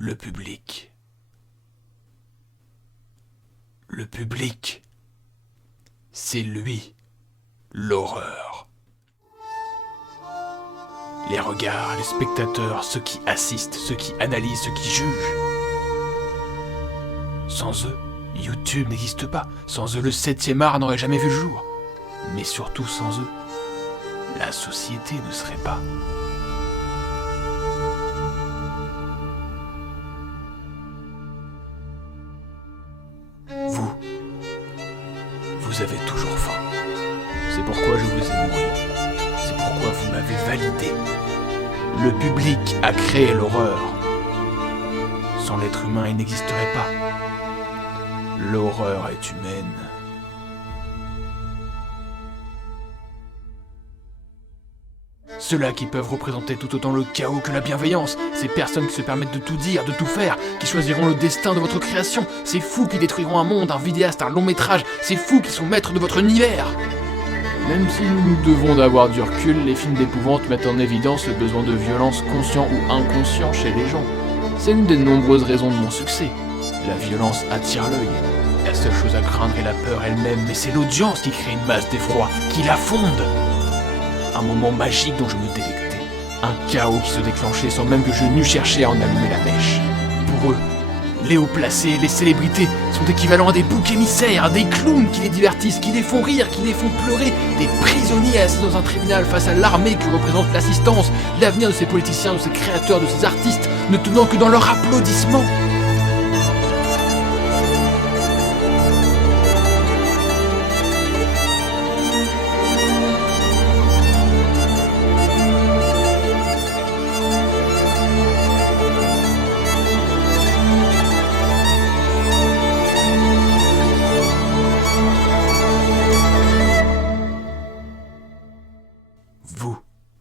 Le public. Le public. C'est lui, l'horreur. Les regards, les spectateurs, ceux qui assistent, ceux qui analysent, ceux qui jugent. Sans eux, YouTube n'existe pas. Sans eux, le 7e art n'aurait jamais vu le jour. Mais surtout sans eux, la société ne serait pas. Vous avez toujours faim. C'est pourquoi je vous ai nourri. C'est pourquoi vous m'avez validé. Le public a créé l'horreur. Sans l'être humain, il n'existerait pas. L'horreur est humaine. Ceux-là qui peuvent représenter tout autant le chaos que la bienveillance, ces personnes qui se permettent de tout dire, de tout faire, qui choisiront le destin de votre création, ces fous qui détruiront un monde, un vidéaste, un long métrage, ces fous qui sont maîtres de votre univers. Même si nous devons d'avoir du recul, les films d'épouvante mettent en évidence le besoin de violence conscient ou inconscient chez les gens. C'est une des nombreuses raisons de mon succès. La violence attire l'œil. La seule chose à craindre est la peur elle-même, mais c'est l'audience qui crée une masse d'effroi, qui la fonde. Un moment magique dont je me délectais. Un chaos qui se déclenchait sans même que je n'eus cherché à en allumer la mèche. Pour eux, les hauts placés, les célébrités sont équivalents à des boucs émissaires, à des clowns qui les divertissent, qui les font rire, qui les font pleurer, des prisonniers assis dans un tribunal face à l'armée qui représente l'assistance, l'avenir de ces politiciens, de ces créateurs, de ces artistes, ne tenant que dans leur applaudissement.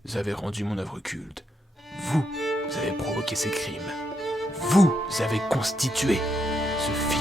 Vous avez rendu mon œuvre culte. Vous avez provoqué ces crimes. Vous avez constitué ce film.